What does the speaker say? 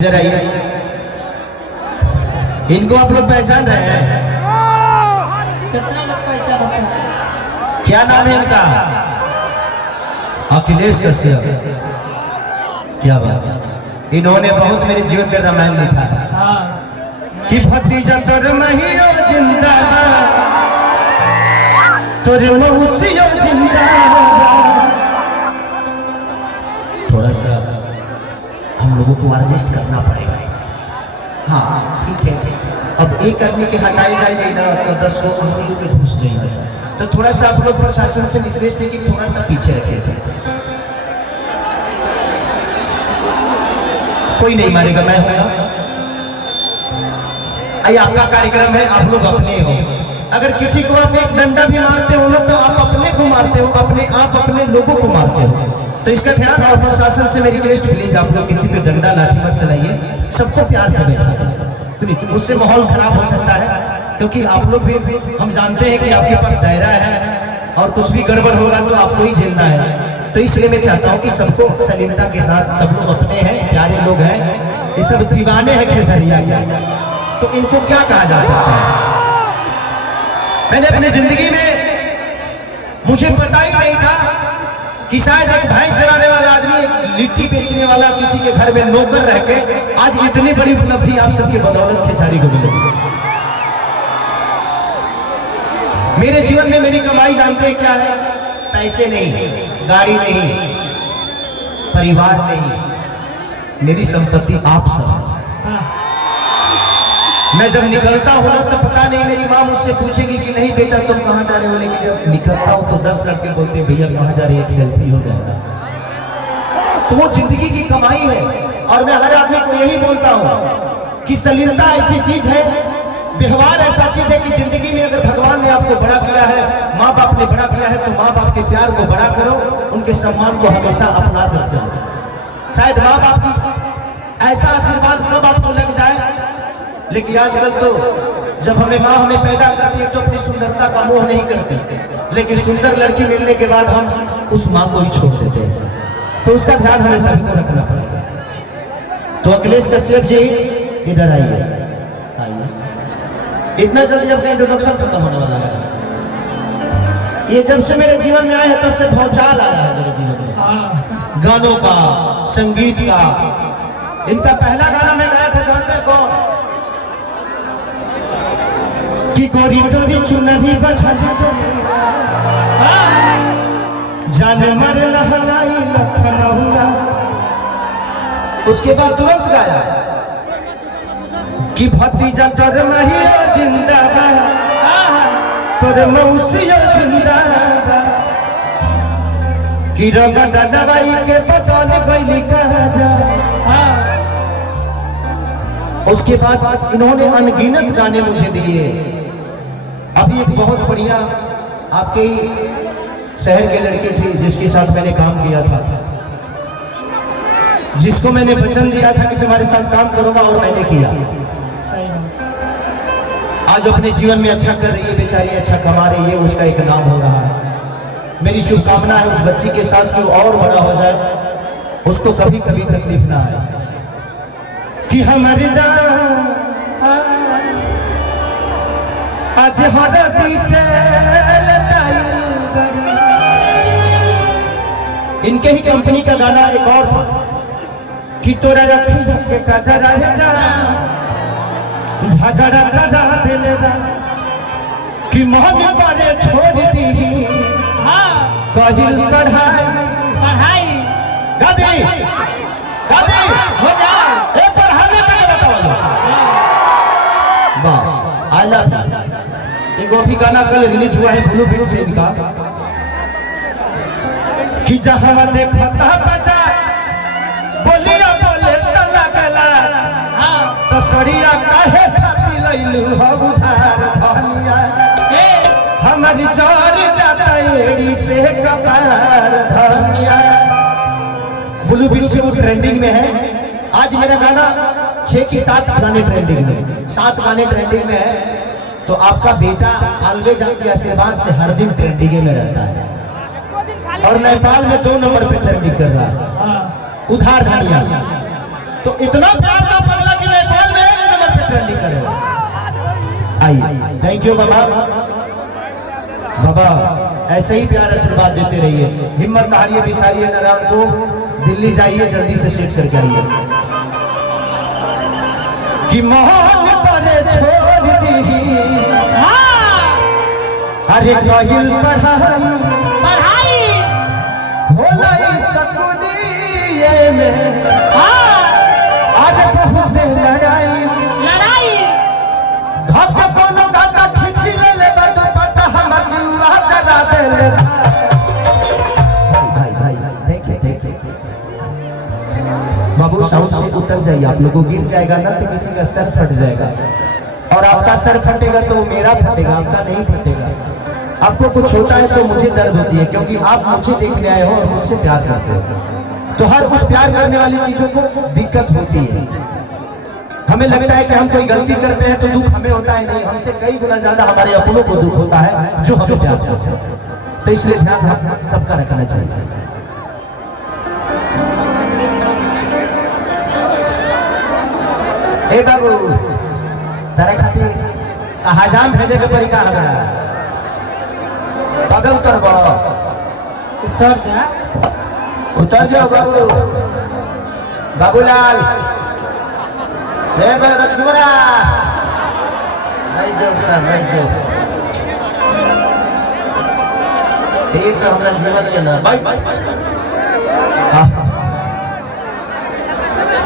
इधर आइए। इनको आप लोग पहचान रहे हैं? कितना लोग पहचान रहे हैं? क्या नाम है इनका? अखिलेश कश्यप। क्या बात है, इन्होंने बहुत मेरे जीवन में रामायण लिखा है कि भतीजा तोर महियो जिंदाबाद, तोर मौसियो जिंदाबाद। थोड़ा सा हम लोगों को एडजस्ट करना पड़ेगा। हाँ ठीक है, अब एक आदमी के हटाए जाएंगे ना तो 10 लोग आगे में घुस जाएंगे सर। तो थोड़ा सा आप लोग प्रशासन से रिक्वेस्ट है कि थोड़ा सा पीछे रखे सर। कोई नहीं मारेगा, मैं हूं ना। आपका कार्यक्रम है, आप लोग अपने हो। अगर किसी को आप एक डंडा भी मारते हो ना तो आप अपने को मारते हो, आप अपने लोगों को मारते हो। तो इसका ध्यान, और प्रशासन से मेरी रिक्वेस्ट प्लीज आप लोग किसी पे डंडा लाठी मत चलाइए, सबको प्यार से बैठा प्लीज। उससे माहौल खराब हो सकता है, क्योंकि आप लोग भी, हम जानते हैं कि आपके पास दायरा है और कुछ भी गड़बड़ होगा तो आपको ही झेलना है। तो इसलिए मैं चाहता हूँ कि सबको सलीमता के साथ, सब लोग अपने हैं, प्यारे लोग हैं, ये सब दीवाने हैं खेसरिया के, तो इनको क्या कहा जा सकता है। मैंने अपनी जिंदगी में, मुझे पता ही नहीं था कि शायद एक भैंस चराने वाला आदमी, एक लिट्टी बेचने वाला किसी के घर में नौकर रह के आज इतनी बड़ी उपलब्धि आप सबके बदौलत खेसारी को मिलेगी। मेरे जीवन में मेरी कमाई जानते हैं क्या है? पैसे नहीं, गाड़ी नहीं, परिवार नहीं, मेरी संपत्ति आप सब। मैं जब निकलता हूँ ना तो पता नहीं, मेरी माँ मुझसे पूछेगी कि नहीं बेटा तुम कहाँ जा रहे हो, लेकिन जब निकलता हूँ तो 10 लड़के बोलते भैया कहाँ जा रहे हैं, एक सेल्फी हो जाएगा। तो वो जिंदगी की कमाई है। और मैं हर आदमी को यही बोलता हूँ कि सलीलता ऐसी चीज है, व्यवहार ऐसा चीज है कि जिंदगी में अगर भगवान ने आपको बड़ा किया है, माँ बाप ने बड़ा किया है, तो माँ बाप के प्यार को बड़ा करो, उनके सम्मान को हमेशा अपना कर चलो। शायद माँ बाप की ऐसा आशीर्वाद कब आपको लग जाए, लेकिन आजकल तो जब माँ हमें पैदा करती है तो अपनी सुंदरता का मोह नहीं करती, लेकिन सुंदर लड़की मिलने के बाद हम उस माँ को ही छोड़ देते हैं। तो उसका ध्यान हमें सभी को रखना पड़ेगा। तो अखिलेश कश्यप जी इधर आइए। इतना जल्दी आपका इंट्रोडक्शन खत्म होने वाला है। ये जब से मेरे जीवन में आए हैं तब से भौचाल आ रहा है मेरे जीवन में, गानों का, संगीत का। इनका पहला गाना मैं गाया था, जानते हैं कौन? कि गोरी तोरी चुनरी बजा जान मर लहलाई लखनऊला। उसके बाद तुरंत गाया कि भतीजा तोर महियो जिंदाबाद, तोर मौसियो जिंदाबाद, कि रगड़ा दवाई के बदल गइली कहा जा। उसके बाद इन्होंने अनगिनत गाने मुझे दिए। अभी एक बहुत बढ़िया आपके शहर के लड़की थी जिसके साथ मैंने काम किया था, जिसको मैंने वचन दिया था कि तुम्हारे साथ काम करूंगा, और मैंने किया। आज अपने जीवन में अच्छा कर रही है बेचारी, अच्छा कमा रही है, उसका एक नाम हो रहा है। मेरी शुभकामना है उस बच्ची के साथ कि वो और बड़ा हो जाए, उसको कभी कभी तकलीफ ना आए। कि हमारे जान आज हरदी से इनके ही कंपनी का गाना एक और था कि तोरा अखिया के कजरा जा झगड़ा करा देलेगा, कि मन करे छोड़ दी कहिल पढ़ाई गादी गादी हो जाए ए पढ़ाने का बताओ। वाह, आई लव यू। एक और भी गाना कल रिलीज हुआ है ब्लू बीट से इनका, कि जहां देखता बजा बोलिया बोले त लगला, तो सड़िया काहे खाती लइलू हो उधार धनिया, हमारी जोर जाता एड़ी से कपार धनिया। ब्लू बीट से वो ट्रेंडिंग में है। आज मेरा गाना 6 की 7 गाने ट्रेंडिंग में, 7 गाने ट्रेंडिंग में है। तो आपका बेटा ऑलवेज आपके आशीर्वाद से हर दिन ट्रेंडिंग में रहता है, और नेपाल में 2 नंबर पे ट्रेंडिंग कर रहा है। उधार धनिया तो इतना प्यार दो पगला कि नेपाल में एक नंबर पे ट्रेंडिंग करेगा। आइए, थैंक यू बाबा। बाबा ऐसे ही प्यार आशीर्वाद देते रहिए, हिम्मत हारिए, बिसारिए नाराम को, दिल्ली जाइए जल्दी से सेट करके आइए। कि मोहन करे छोड़ दी अरे कोयल पढ़ाई होला सकुनिए में अरे बहुत लड़ाई धक कोनो गाता खींच ले दुपट्टा हमर जुआ जगा दे। भाई थैंक यू बाबू, साउंड से उतर जाइए, आप लोगों गिर जाएगा ना तो किसी का सर फट जाएगा, और आपका सर फटेगा तो मेरा फटेगा, आपका नहीं फटेगा। आपको कुछ होता है तो मुझे दर्द होती है, क्योंकि आप मुझे देखने आए हो और मुझसे प्यार करते हो, तो हर उस प्यार करने वाली चीजों को दिक्कत होती है। हमें लगता है कि हम कोई गलती करते हैं तो दुख हमें होता है, नहीं, हमसे कई गुना ज्यादा हमारे अपनों को दुख होता है जो हमें प्यार करते हैं। तो इसलिए ध्यान हम सबका रखना चाहिए। ए बाबू तारा खातिर हजाम भेजे के परी का हमरा कबे उतरबो? उतर जाओ बाबू। बाबूलाल रे राजकुमारा भाई जो ठीक तो हमरा जीवन के ना भाई